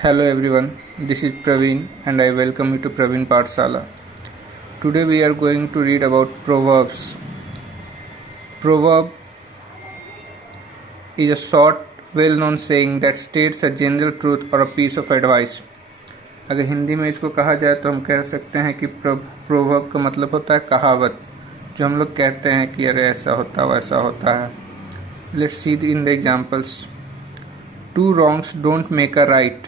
Hello everyone, this is Praveen and I welcome you to Praveen Pathsala. Today we are going to read about Proverbs. Proverb is a short, well-known saying that states a general truth or a piece of advice. अगर हिंदी में इसको कहा जाए तो हम कह सकते हैं कि प्रोवर्ब का मतलब होता है कहावत, जो हम लोग कहते हैं कि अरे ऐसा होता वैसा होता है. Let's see in the examples. Two wrongs don't make a right.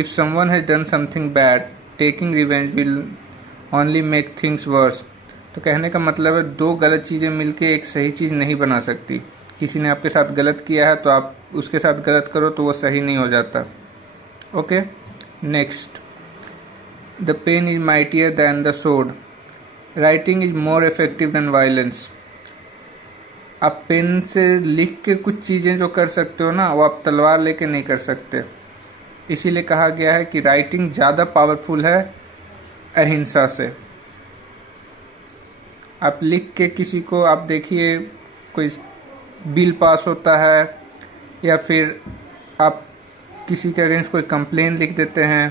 If someone has done something bad, taking revenge will only make things worse. तो कहने का मतलब है दो गलत चीज़ें मिलके एक सही चीज़ नहीं बना सकती. किसी ने आपके साथ गलत किया है तो आप उसके साथ गलत करो तो वो सही नहीं हो जाता. Okay, next. The pen is mightier than the sword. Writing is more effective than violence. आप पेन से लिख के कुछ चीज़ें जो कर सकते हो ना, वो आप तलवार लेके नहीं कर सकते. इसीलिए कहा गया है कि राइटिंग ज़्यादा पावरफुल है अहिंसा से. आप लिख के किसी को, आप देखिए कोई बिल पास होता है या फिर आप किसी के अगेंस्ट कोई कंप्लेन लिख देते हैं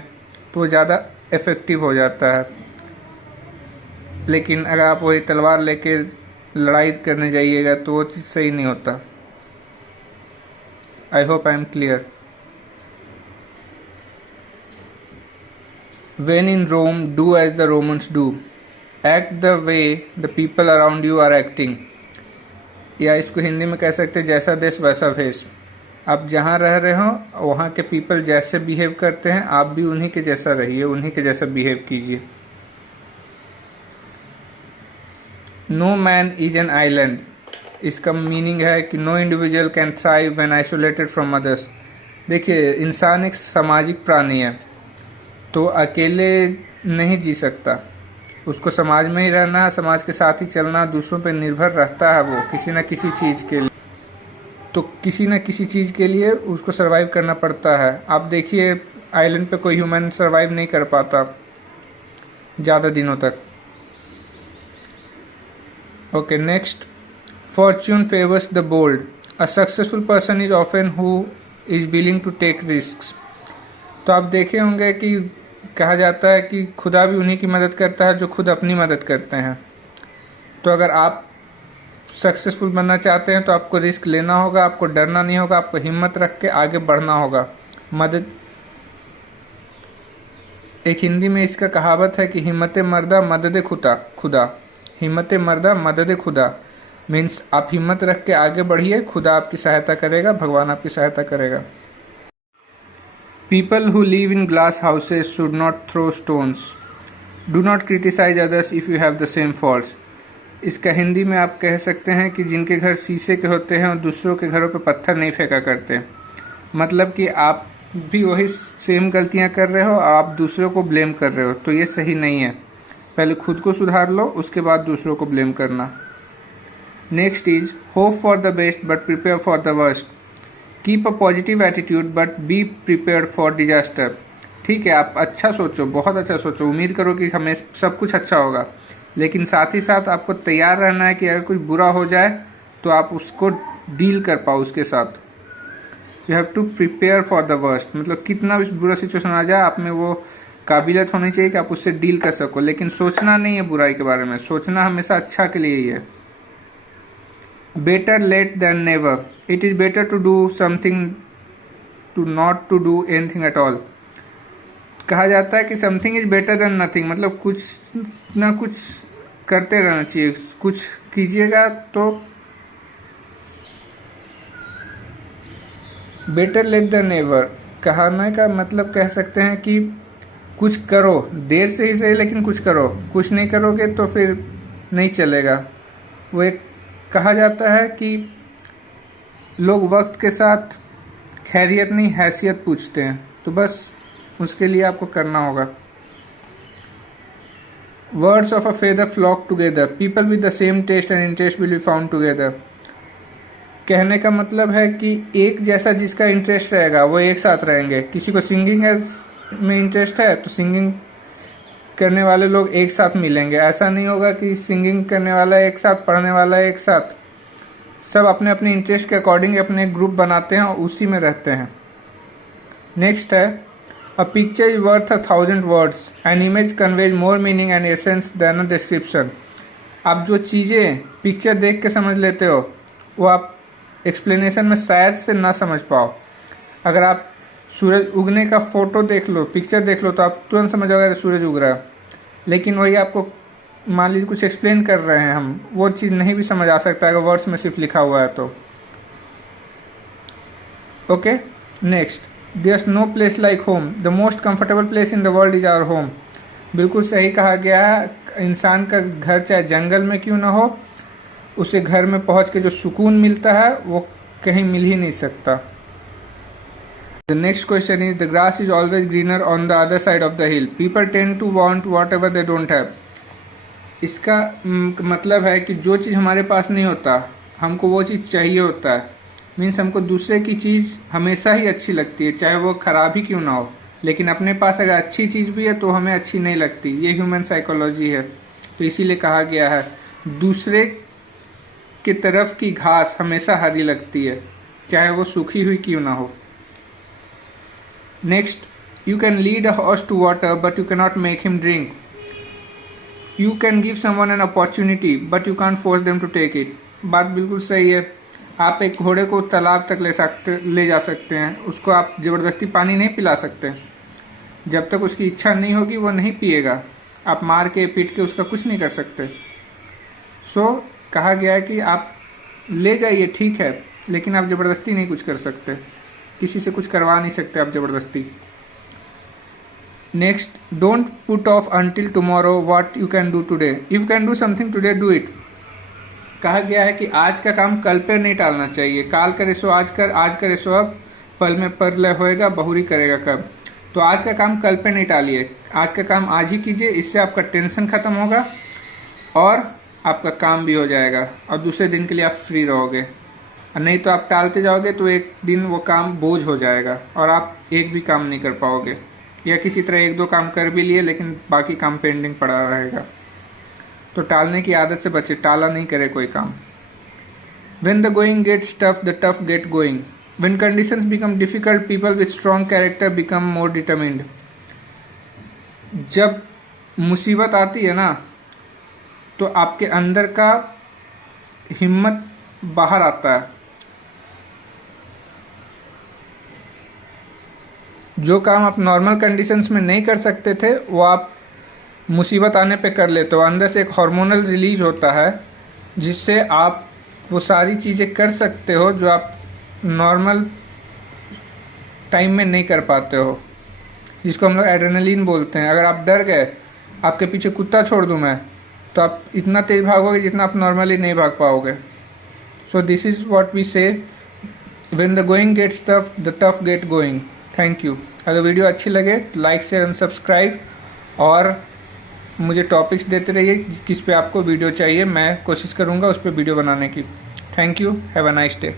तो वो ज़्यादा इफ़ेक्टिव हो जाता है. लेकिन अगर आप वही तलवार लेके लड़ाई करने जाइएगा तो वो चीज़ सही नहीं होता. I hope I am clear. When in Rome, do as the Romans do. Act the way the people around you are acting. या इसको हिंदी में कह सकते हैं जैसा देश वैसा भेष. आप जहाँ रह रहे हो वहाँ के पीपल जैसे बिहेव करते हैं आप भी उन्हीं के जैसा रहिए, उन्हीं के जैसा बिहेव कीजिए. No man is an island. इसका मीनिंग है कि no individual can thrive when isolated from others. देखिए, इंसान एक सामाजिक प्राणी है तो अकेले नहीं जी सकता. उसको समाज में ही रहना है, समाज के साथ ही चलना, दूसरों पर निर्भर रहता है वो किसी न किसी चीज़ के लिए. तो किसी न किसी चीज़ के लिए उसको सरवाइव करना पड़ता है. आप देखिए आइलैंड पे कोई ह्यूमन सरवाइव नहीं कर पाता ज़्यादा दिनों तक. Okay, next. Fortune favours the bold. A successful person is often who is willing to take risk. तो आप देखे होंगे कि कहा जाता है कि खुदा भी उन्हीं की मदद करता है जो खुद अपनी मदद करते हैं. तो अगर आप सक्सेसफुल बनना चाहते हैं तो आपको रिस्क लेना होगा, आपको डरना नहीं होगा, आपको हिम्मत रख के आगे बढ़ना होगा. मदद, एक हिंदी में इसका कहावत है कि हिम्मत मर्दा मदद खुदा. हिम्मत मर्दा मदद खुदा मीन्स आप हिम्मत रख के आगे बढ़िए, खुदा आपकी सहायता करेगा, भगवान आपकी सहायता करेगा. People who live in glass houses should not throw stones. Do not criticize others if you have the same faults. इसका हिंदी में आप कह सकते हैं कि जिनके घर शीशे के होते हैं और दूसरों के घरों पर पत्थर नहीं फेंका करते. मतलब कि आप भी वही सेम गलतियां कर रहे हो और आप दूसरों को ब्लेम कर रहे हो, तो ये सही नहीं है. पहले खुद को सुधार लो, उसके बाद दूसरों को ब्लेम करना. Next is hope for the best but prepare for the worst. Keep a positive attitude but be prepared for disaster. ठीक है, आप अच्छा सोचो, बहुत अच्छा सोचो, उम्मीद करो कि हमें सब कुछ अच्छा होगा, लेकिन साथ ही साथ आपको तैयार रहना है कि अगर कुछ बुरा हो जाए तो आप उसको डील कर पाओ उसके साथ. You have to prepare for the worst. मतलब कितना भी बुरा सिचुएशन आ जाए आप में वो काबिलियत होनी चाहिए कि आप उससे डील कर सको, लेकिन सोचना नहीं है बुराई के बारे में, सोचना हमेशा अच्छा के लिए ही है. Better late than never. It is better to do something to not to do anything at all. कहा जाता है कि something is better than nothing. मतलब कुछ ना कुछ करते रहना चाहिए. कुछ कीजिएगा तो better late than never कहने का मतलब कह सकते हैं कि कुछ करो, देर से ही सही लेकिन कुछ करो. कुछ नहीं करोगे तो फिर नहीं चलेगा. वो एक कहा जाता है कि लोग वक्त के साथ खैरियत नहीं हैसियत पूछते हैं, तो बस उसके लिए आपको करना होगा. Words of a feather flock together. People with the same taste and interest will be found together. कहने का मतलब है कि एक जैसा जिसका इंटरेस्ट रहेगा वो एक साथ रहेंगे. किसी को सिंगिंग में इंटरेस्ट है तो सिंगिंग करने वाले लोग एक साथ मिलेंगे. ऐसा नहीं होगा कि सिंगिंग करने वाला एक साथ, पढ़ने वाला एक साथ. सब अपने अपने इंटरेस्ट के अकॉर्डिंग अपने ग्रुप बनाते हैं और उसी में रहते हैं. नेक्स्ट है a picture is worth 1,000 words, an image conveys more meaning and essence than a description. आप जो चीज़ें पिक्चर देख के समझ लेते हो वो आप एक्सप्लेनेशन में शायद से ना समझ पाओ। अगर आप सूरज उगने का फ़ोटो देख लो, पिक्चर देख लो, तो आप तुरंत समझ जाओगे सूरज उग रहा है। लेकिन वही आपको मान लीजिए कुछ एक्सप्लेन कर रहे हैं हम, वो चीज़ नहीं भी समझ आ सकता अगर वर्ड्स में सिर्फ लिखा हुआ है तो। Okay, next, there is no place like home, the most comfortable place in the world is our home. बिल्कुल सही कहा गया है। इंसान का घर चाहे जंगल में क्यों ना हो, उसे घर में पहुंच के जो सुकून मिलता है वो कहीं मिल ही नहीं सकता। The next question is, the grass is always greener on the other side of the hill. People tend to want whatever they don't have. इसका मतलब है कि जो चीज़ हमारे पास नहीं होता हमको वो चीज़ चाहिए होता है। मीन्स हमको दूसरे की चीज़ हमेशा ही अच्छी लगती है, चाहे वो ख़राब ही क्यों ना हो। लेकिन अपने पास अगर अच्छी चीज़ भी है तो हमें अच्छी नहीं लगती। ये ह्यूमन साइकोलॉजी है। तो इसीलिए कहा गया है दूसरे की तरफ की घास हमेशा हरी लगती है, चाहे वो सूखी हुई क्यों ना हो। Next, you can lead a horse to water, but you cannot make him drink. You can give someone an opportunity, but you can't force them to take it. बात बिल्कुल सही है। आप एक घोड़े को तालाब तक ले जा सकते हैं, उसको आप ज़बरदस्ती पानी नहीं पिला सकते। जब तक उसकी इच्छा नहीं होगी वो नहीं पिएगा। आप मार के पीट के उसका कुछ नहीं कर सकते। कहा गया है कि आप ले जाइए, ठीक है, लेकिन आप ज़बरदस्ती नहीं कुछ कर सकते। किसी से कुछ करवा नहीं सकते आप ज़बरदस्ती। Next, don't put off until tomorrow what you can do today, if you can do something today do it. कहा गया है कि आज का काम कल पे नहीं टालना चाहिए। काल करे सो आज कर, आज करे सो अब, पल में परलय होएगा, बहुरी करेगा कब। तो आज का काम कल पे नहीं टालिए, आज का काम आज ही कीजिए। इससे आपका टेंशन ख़त्म होगा और आपका काम भी हो जाएगा और दूसरे दिन के लिए आप फ्री रहोगे। नहीं तो आप टालते जाओगे तो एक दिन वो काम बोझ हो जाएगा और आप एक भी काम नहीं कर पाओगे, या किसी तरह एक दो काम कर भी लिए लेकिन बाकी काम पेंडिंग पड़ा रहेगा। तो टालने की आदत से बचे, टाला नहीं करे कोई काम। When the going gets tough, the tough get going. When conditions become difficult, people with strong character become more determined. जब मुसीबत आती है ना तो आपके अंदर का हिम्मत बाहर आता है। जो काम आप नॉर्मल कंडीशंस में नहीं कर सकते थे वो आप मुसीबत आने पे कर लेते हो। अंदर से एक हार्मोनल रिलीज होता है जिससे आप वो सारी चीज़ें कर सकते हो जो आप नॉर्मल टाइम में नहीं कर पाते हो, जिसको हम लोग एड्रेनलिन बोलते हैं। अगर आप डर गए, आपके पीछे कुत्ता छोड़ दूं मैं, तो आप इतना तेज भागोगे जितना आप नॉर्मली नहीं भाग पाओगे। So this is what we say, when the going gets tough the tough get going. Thank you. अगर वीडियो अच्छी लगे तो लाइक शेयर एंड सब्सक्राइब, और मुझे टॉपिक्स देते रहिए किस पे आपको वीडियो चाहिए, मैं कोशिश करूँगा उस पर वीडियो बनाने की। Thank you, have a nice day.